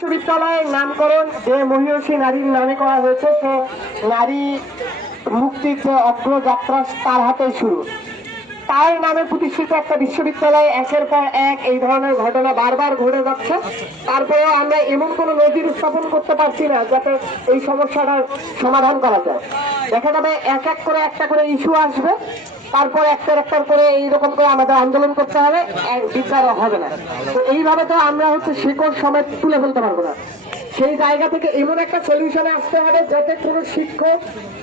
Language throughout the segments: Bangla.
বিশ্ববিদ্যালয়ের নামকরণ যে মহিষী নারীর নামে করা হয়েছে, সে নারী মুক্তির যে অগ্রযাত্রা, তার হাতে শুরু। তার নামে প্রতিষ্ঠিত একটা বিশ্ববিদ্যালয়, একের পর এক এই ধরনের ঘটনা বারবার ঘটে যাচ্ছে। তারপরেও আমরা এমন কোনো নজির স্থাপন করতে পারছি না যাতে এই সমস্যাটার সমাধান করা যায়। দেখা যাবে এক এক করে একটা করে ইস্যু আসবে। তারপর একটার একটার করে এইরকম করে আমাদের আন্দোলন করতে হবে বিচার হবে না। তো এইভাবে তো আমরা হচ্ছে শিকড় সমেত তুলে ফেলতে পারব না। সেই জায়গা থেকে এমন একটা সলিউশনে আসতে হবে যাতে কোনো শিক্ষক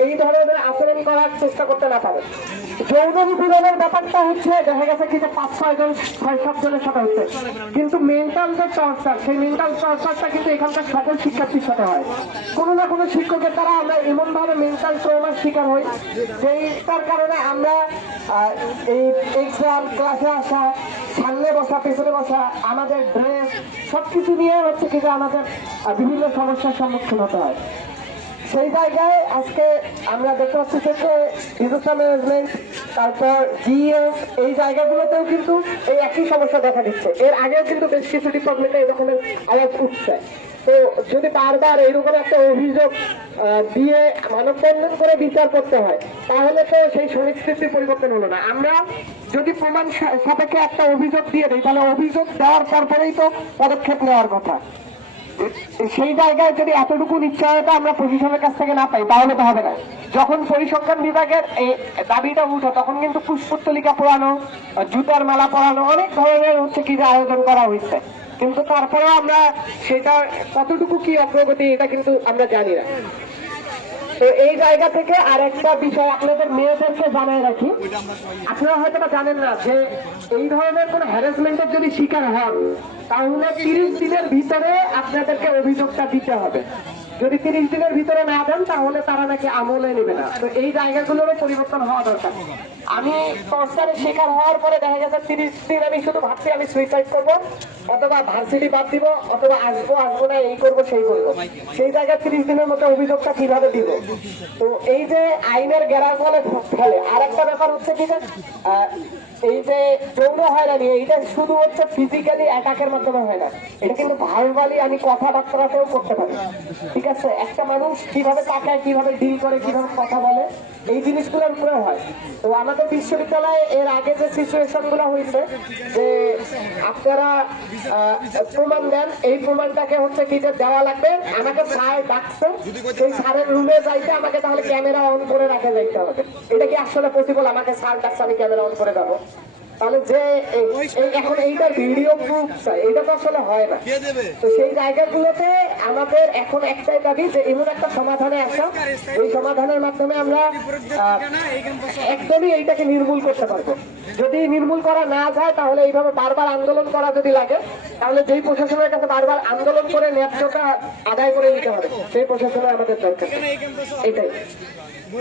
এই ধরনের আচরণ করার চেষ্টা করতে না পারে। যৌন নিপীড়নের ব্যাপারটা হচ্ছে, দেখা গেছে কি যে পাঁচ, ছয় জন, ছয়, সাত জনের সাথে হচ্ছে। কিন্তু মেন্টাল যে চর্চা, সেই মেন্টাল চর্চাটা কিন্তু এখানকার সকল শিক্ষার্থীর সাথে হয়। কোনো না কোনো শিক্ষকের দ্বারা আমরা এমন ভাবে মেন্টাল ট্রমার শিকার হই যেটার কারণে আমরা এই এক্সাম ক্লাসে আসা, সামনে বসা, পেছনে বসা, আমাদের ড্রেস সবকিছু নিয়ে হচ্ছে কিন্তু আমাদের বিভিন্ন সমস্যার সম্মুখীন হতে হয়। সেই জায়গায় আজকে আমরা দেখতে পাচ্ছি যে ডিজাস্টার ম্যানেজমেন্ট তারপর জিএস এই জায়গাগুলোতেও কিন্তু এই একই সমস্যা দেখা দিচ্ছে। এর আগেও কিন্তু বেশ কিছু ডিপার্টমেন্টে এই রকমের আওয়াজ উঠছে। তো যদি বারবার এইরকম একটা অভিযোগ দিয়ে মানববন্ধন করে বিচার করতে হয়, তাহলে তো সেই সংস্কৃতির পরিবর্তন হলো না। আমরা যদি প্রমাণ সাপেক্ষে একটা অভিযোগ দিয়ে দিই, তাহলে অভিযোগ দেওয়ার পরপরেই তো পদক্ষেপ নেওয়ার কথা। সেই জায়গায় যদি এতটুকু নিশ্চয়তা আমরা প্রশাসনের কাছ থেকে না পাই, তাহলে তো হবে না। যখন পরিসংখ্যান বিভাগের এই দাবিটা উঠো, তখন কিন্তু পুষ্পতলিকা পোড়ানো, জুতার মালা পরানো, অনেক ধরনের হচ্ছে কি যে আয়োজন করা হয়েছে। কিন্তু তারপরেও আমরা সেটা কতটুকু কি অগ্রগতি, এটা কিন্তু আমরা জানি না। তো এই জায়গা থেকে আর একটা বিষয় আপনাদের মেয়েদেরকে জানিয়ে রাখি। আপনারা হয়তো জানেন না যে এই ধরনের কোন হ্যারাসমেন্টের যদি শিকার হন, তাহলে তিরিশ দিনের ভিতরে আপনাদেরকে অভিযোগটা দিতে হবে। যদি তিরিশ দিনের ভিতরে না দেন, তাহলে তারা নাকি আমলে নেবে না। তো এই জায়গাগুলোরও পরিবর্তন হওয়া দরকার। আমি টর্চারের শিকার হওয়ার পরে দেখা গেছে তিরিশ দিন আমি শুধু ভাবছি আমি সুইসাইড করব, অথবা ভার্সিটি বাদ দিব, অথবা আসব আসব না, এই করব, সেই করব। সেই জায়গায় তিরিশ দিনের মধ্যে অভিযোগটা কীভাবে দিব? তো এই যে আইনের গেরার বলে ফেলে আর একটা ব্যাপার হচ্ছে কি যে এই যে যৌন হয়রানি, এইটা শুধু হচ্ছে ফিজিক্যালি অ্যাটাকের মাধ্যমে হয় না। এটা কিন্তু ভার্বালি আমি কথাবার্তাতেও করতে পারি। ঠিক আছে, একটা মানুষ কীভাবে তাকায়, কীভাবে ডিল করে, কীভাবে কথা বলে, এই জিনিসগুলোর উপরে হয়। তো আমাদের বিশ্ববিদ্যালয়ে এর আগে যে সিচুয়েশনগুলো হয়েছে, যে আপনারা প্রমাণ দেন, এই প্রমাণটাকে হচ্ছে কি যে দেওয়া লাগবে, আমাকে স্যার ডাকছে, সেই স্যারের রুমে যাইতে আমাকে তাহলে ক্যামেরা অন করে রাখে যাইতে হবে। এটা কি আসলে পসিবল আমাকে স্যার ডাকছে, আমি ক্যামেরা অন করে যাব তাহলে যে এখন এইটা ভিডিও প্রুফ এটা তো আসলে হয় না। তো সেই জায়গাগুলোতে আমাদের এখন একটাই দাবি যে এমন একটা সমাধানে আসা। এই সমাধানের মাধ্যমে আমরা একদমই এইটাকে নির্মূল করতে পারব। যদি নির্মূল করা না যায় তাহলে এইভাবে বারবার আন্দোলন করা যদি লাগে তাহলে যেই প্রশাসনের কাছে বারবার আন্দোলন করে ন্যায্যতা আদায় করে নিতে হবে সেই প্রশাসনে আমাদের দরকার। এটাই।